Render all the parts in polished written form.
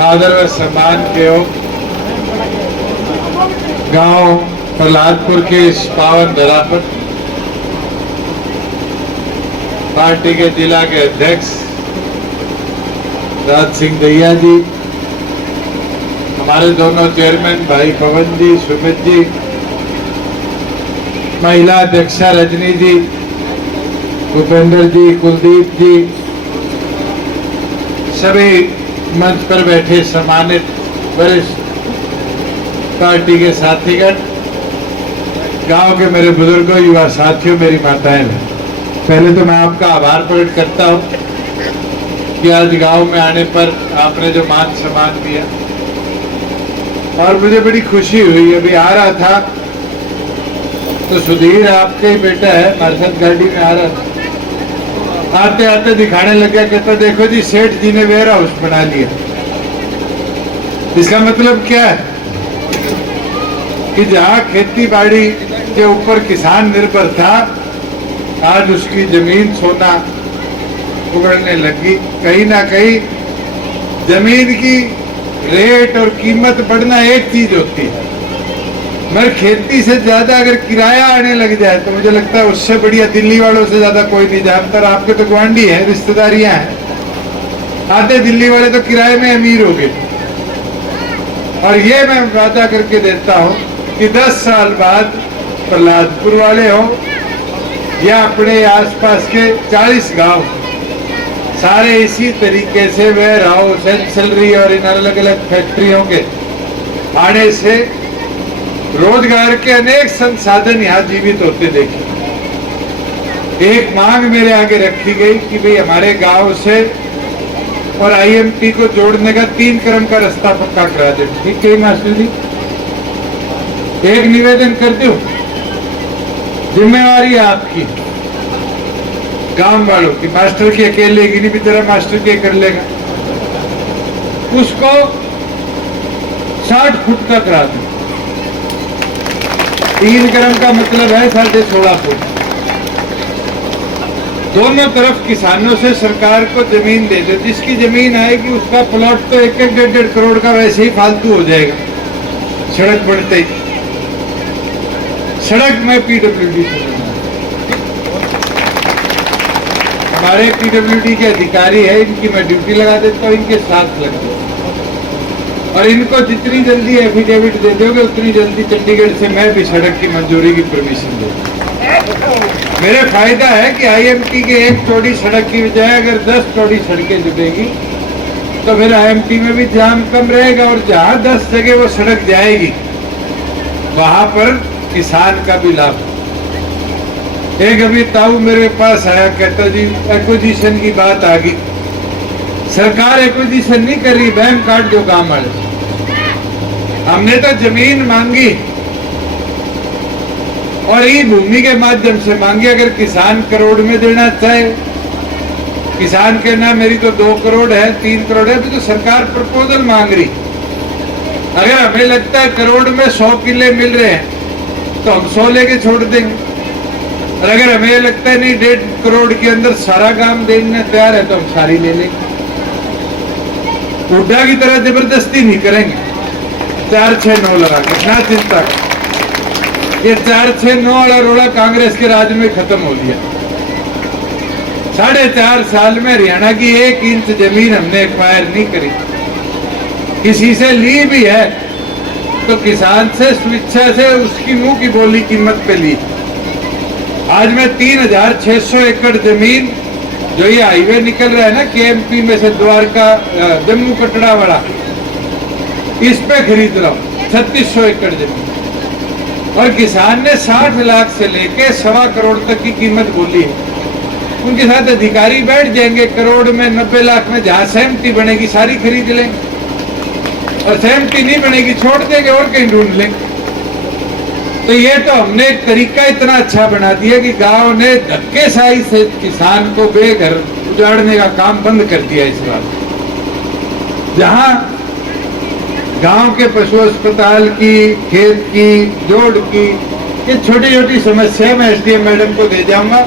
आदर व सम्मान के हो गांव प्रहलादपुर के इस पावन धरा पर पार्टी के जिला के अध्यक्ष राज सिंह दैया जी, हमारे दोनों चेयरमैन भाई पवन जी, सुमित जी, महिला अध्यक्षा रजनी जी, भूपेंद्र जी, कुलदीप जी, सभी मंच पर बैठे सम्मानित वरिष्ठ पार्टी के साथीगण, गांव के मेरे बुजुर्गों, युवा साथियों, मेरी माताएं, पहले तो मैं आपका आभार प्रकट करता हूं कि आज गांव में आने पर आपने जो मान सम्मान दिया और मुझे बड़ी खुशी हुई। अभी आ रहा था तो सुधीर आपके ही बेटा है, हमारे साथ गाड़ी में आ रहा था, आते आते दिखाने लगा, कहता देखो जी सेठ जी ने वेयर हाउस बना लिया। इसका मतलब क्या है कि जहां खेती बाड़ी के ऊपर किसान निर्भर था, आज उसकी जमीन सोना उगड़ने लगी। कहीं ना कहीं जमीन की रेट और कीमत बढ़ना एक चीज होती है, मगर खेती से ज्यादा अगर किराया आने लग जाए तो मुझे लगता है उससे बढ़िया दिल्ली वालों से ज्यादा कोई नहीं जानता। आपके तो गुआंढी है, रिश्तेदारियां हैं, आते दिल्ली वाले तो किराए में अमीर हो गए। और ये मैं वादा करके देता हूं कि 10 साल बाद प्रहलादपुर वाले हो या अपने आसपास के 40 गांव, सारे इसी तरीके से वेयर हाउस, एंसिलरी और इन अलग अलग फैक्ट्रियों के आने से रोजगार के अनेक संसाधन यहाँ जीवित होते देखे। एक मांग मेरे आगे रखी गई कि भाई हमारे गांव से और आईएमटी को जोड़ने का 3 क्रम का रास्ता पक्का करा दे। ठीक है मास्टर जी, एक निवेदन कर दो, जिम्मेवारी है आपकी गांव वालों की, मास्टर की अकेले की नहीं, बेचारा मास्टर के कर लेगा, उसको 60 फुट का करा दो। 3 क्रम का मतलब है 16.5 फुट। दोनों तरफ किसानों से सरकार को जमीन दे दे, जिसकी जमीन आएगी उसका प्लॉट तो 1-1, 1.5 करोड़ का वैसे ही फालतू हो जाएगा सड़क बनते ही। सड़क में पीडब्ल्यूडी से हमारे पीडब्ल्यूडी के अधिकारी है, इनकी मैं ड्यूटी लगा देता हूँ, इनके साथ लग जाओ और इनको जितनी जल्दी एफिडेविट दे दोगे उतनी जल्दी चंडीगढ़ से मैं भी सड़क की मंजूरी की परमिशन दूंगा। मेरे फायदा है कि आईएमटी के 1 चौड़ी सड़क की बजाय अगर 10 चौड़ी सड़कें जुड़ेगी तो फिर आईएमटी में भी जाम कम रहेगा और जहां 10 जगह वो सड़क जाएगी वहां पर किसान का भी लाभ। एक अभी ताऊ मेरे पास आया, कहता जी एक्विजिशन की बात आ गई, सरकार एक्विजिशन नहीं कर रही, बैंक काट दो काम वाले। हमने तो जमीन मांगी और ई भूमि के माध्यम से मांगी। अगर किसान करोड़ में देना चाहे, किसान के ना मेरी तो 2 करोड़ है, 3 करोड़ है, तो सरकार प्रपोजल मांग रही। अगर हमें लगता है करोड़ में 100 किले मिल रहे हैं तो हम 100 लेके छोड़ देंगे, और अगर हमें लगता है नहीं 1.5 करोड़ के अंदर सारा काम देने तैयार है तो हम सारी ले लेंगे। हुड्डा की तरह जबरदस्ती नहीं करेंगे 4-6-9 लगा के, ना चिंता। ये 4-6-9 वाला रोड़ा कांग्रेस के राज में खत्म हो गया। 4.5 साल में हरियाणा की 1 इंच जमीन हमने एक्वायर नहीं करी, किसी से ली भी है तो किसान से स्वेच्छा से उसकी मुंह की बोली कीमत पे ली। आज मैं 3600 एकड़ जमीन जो ये हाईवे निकल रहा है ना केएमपी में से द्वारका जम्मू कटरा वाला, इस पे खरीद रहा हूँ 3600 एकड़ जमीन, और किसान ने 60 लाख से लेके 1.25 करोड़ तक की कीमत बोली है। उनके साथ अधिकारी बैठ जाएंगे, करोड़ में 90 लाख में जहां सहमति बनेगी सारी खरीद लेंगे, और सहमति नहीं बनेगी छोड़ देंगे और कहीं ढूंढ लेंगे। तो ये तो हमने एक तरीका इतना अच्छा बना दिया कि गांव ने धक्केशाही से किसान को बेघर उजाड़ने का काम बंद कर दिया। इस बार जहां गांव के पशु अस्पताल की, खेत की, जोड़ की, ये छोटी छोटी समस्या मैं एसडीएम मैडम को दे जाऊंगा।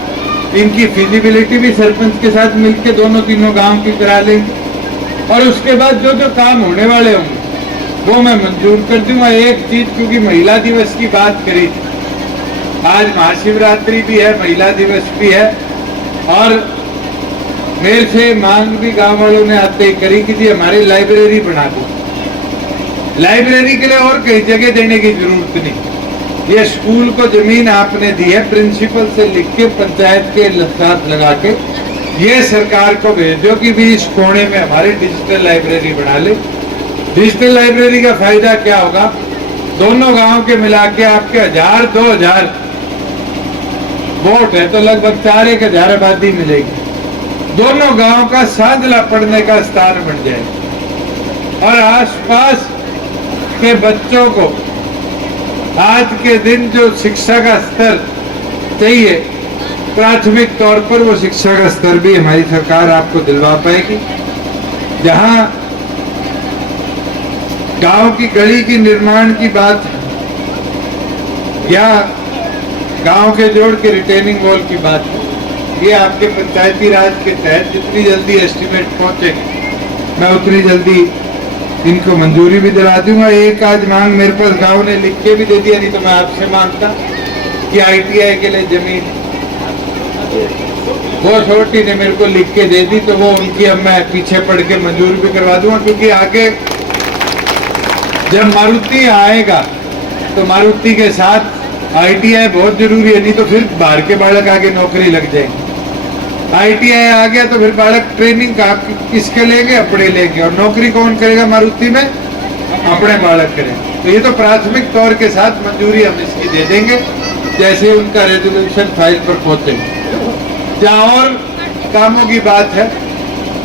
इनकी फिजिबिलिटी भी सरपंच के साथ मिलकर दोनों तीनों गांव की करा लेंगे। और उसके बाद जो जो काम होने वाले होंगे वो मैं मंजूर कर दूंगा। एक चीज, क्योंकि महिला दिवस की बात करी थी, आज महाशिवरात्रि भी है, महिला दिवस भी है, और मेरे से मांग भी गांव वालों ने आते ही करी कि जी हमारी लाइब्रेरी बना दो। लाइब्रेरी के लिए और कई जगह देने की जरूरत नहीं, ये स्कूल को जमीन आपने दी है, प्रिंसिपल से लिख के पंचायत के साथ लगा के ये सरकार को भेज दो कि भी इस कोने में हमारी डिजिटल लाइब्रेरी बना ले। डिजिटल लाइब्रेरी का फायदा क्या होगा, दोनों गांव के मिला के आपके 1000-2000 वोट है तो लगभग 4-1000 आबादी मिलेगी। दोनों गांव का सांझला पढ़ने का स्थान बन जाएगा और आसपास के बच्चों को आज के दिन जो शिक्षा का स्तर चाहिए प्राथमिक तौर पर, वो शिक्षा का स्तर भी हमारी सरकार आपको दिलवा पाएगी। जहां गांव की गली की निर्माण की बात या गांव के जोड़ के रिटेनिंग वॉल की बात है, ये आपके पंचायती राज के तहत जितनी जल्दी एस्टीमेट पहुंचे मैं उतनी जल्दी इनको मंजूरी भी दिला दूंगा। एक आज मांग मेरे पास गांव ने लिख के भी दे दिया, नहीं तो मैं आपसे मांगता कि ITI के लिए जमीन, वो छोटी ने मेरे को लिख के दे दी, तो वो उनकी अब मैं पीछे पड़ के मंजूर भी करवा दूंगा। क्योंकि आगे जब मारुति आएगा तो मारुति के साथ ITI बहुत जरूरी है, नहीं तो फिर बाहर के बालक आगे नौकरी लग जाएगी। ITI आ गया तो फिर बालक ट्रेनिंग का किसके लेंगे, अपने लेंगे, और नौकरी कौन करेगा मारुति में, अपने बालक करेंगे। तो ये तो प्राथमिक तौर के साथ मंजूरी हम इसकी दे देंगे जैसे ही उनका रेजोल्यूशन फाइल पर पहुंचेगा। जहाँ और कामों की बात है,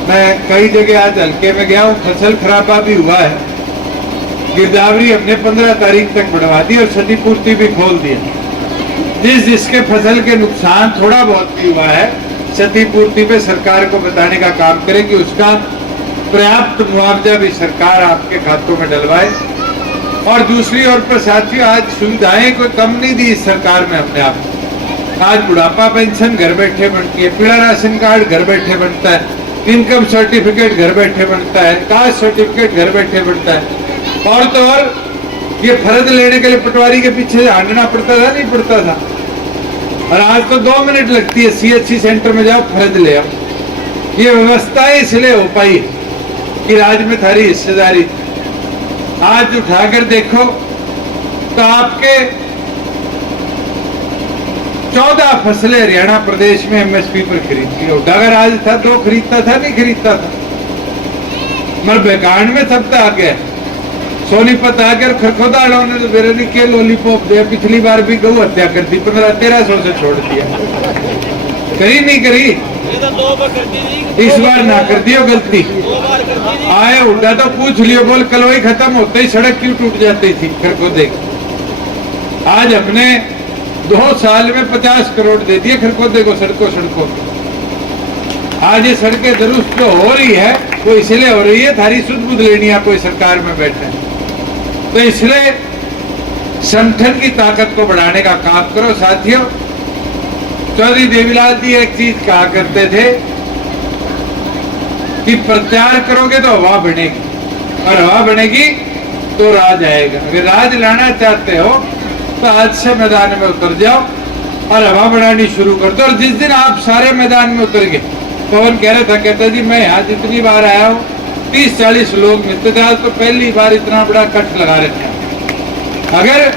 मैं कई जगह आज हल्के में गया हूँ, फसल खराबा भी हुआ है, गिरदावरी हमने 15 तारीख तक बढ़वा दी और क्षतिपूर्ति भी खोल दिया। जिसके फसल के नुकसान थोड़ा बहुत भी हुआ है, क्षतिपूर्ति पे सरकार को बताने का काम करें कि उसका पर्याप्त मुआवजा भी सरकार आपके खातों में डलवाए। और दूसरी ओर पर साथियों, आज सुविधाएं कोई कम नहीं दी इस सरकार में हमने आपको। आज बुढ़ापा पेंशन घर बैठे बनती है, पीला राशन कार्ड घर बैठे बनता है, इनकम सर्टिफिकेट घर बैठे बनता है, कास्ट सर्टिफिकेट घर बैठे बनता है। और तो और ये फर्ज लेने के लिए पटवारी के पीछे हांडना पड़ता था, नहीं पड़ता था, और आज तो 2 मिनट लगती है, CHC सेंटर में जाओ फर्ज ले आओ। ये व्यवस्था इसलिए हो पाई कि राज्य में थारी हिस्सेदारी। आज उठाकर देखो तो आपके 14 फसलें हरियाणा प्रदेश में MSP पर खरीदती है। अगर आज था 2 खरीदता था, नहीं खरीदता था, मगर बेकांड में सब आ गया। सोनीपत आकर खरखोदाड़ों ने तो मेरे के लॉलीपॉप दिया, पिछली बार भी गौ हत्या कर दी, 1500-1300 से छोड़ दिया। करी नहीं करी, इस बार ना कर दियो गलती। आए उल्टा तो पूछ लियो, बोल कलवाई खत्म होते ही सड़क क्यों टूट जाती थी खरखोदे। आज हमने 2 साल में 50 करोड़ दे दिए खरखोदे को, सड़कों। आज ये सड़कें दुरुस्त जो हो रही है वो इसलिए हो रही है, थारी सुध बुध लेनी है, कोई सरकार में बैठे। तो इसलिए संगठन की ताकत को बढ़ाने का काम करो साथियों। चौधरी देवीलाल जी एक चीज कहा करते थे कि प्रचार करोगे तो हवा बनेगी, और हवा बनेगी तो राज आएगा। अगर राज लाना चाहते हो तो आज से मैदान में उतर जाओ और हवा बनानी शुरू कर दो। और जिस दिन आप सारे मैदान में उतर गए, पवन कह रहा था, कहता जी मैं यहाँ जितनी बार आया हूँ 30-40 लोग मिलते थे, आज तो पहली बार इतना बड़ा कट लगा रखा। अगर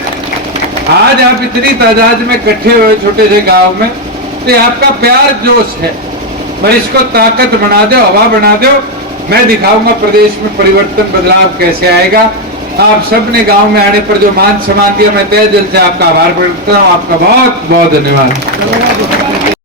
आज आप इतनी तादाद में इकट्ठे हुए छोटे से गांव में, तो आपका प्यार जोश है, पर इसको ताकत बना दो, हवा बना दो। मैं दिखाऊंगा प्रदेश में परिवर्तन बदलाव कैसे आएगा। आप सब ने गांव में आने पर जो मान सम्मान दिया, मैं तहे दिल से आपका आभार व्यक्त करता हूँ। आपका बहुत बहुत धन्यवाद।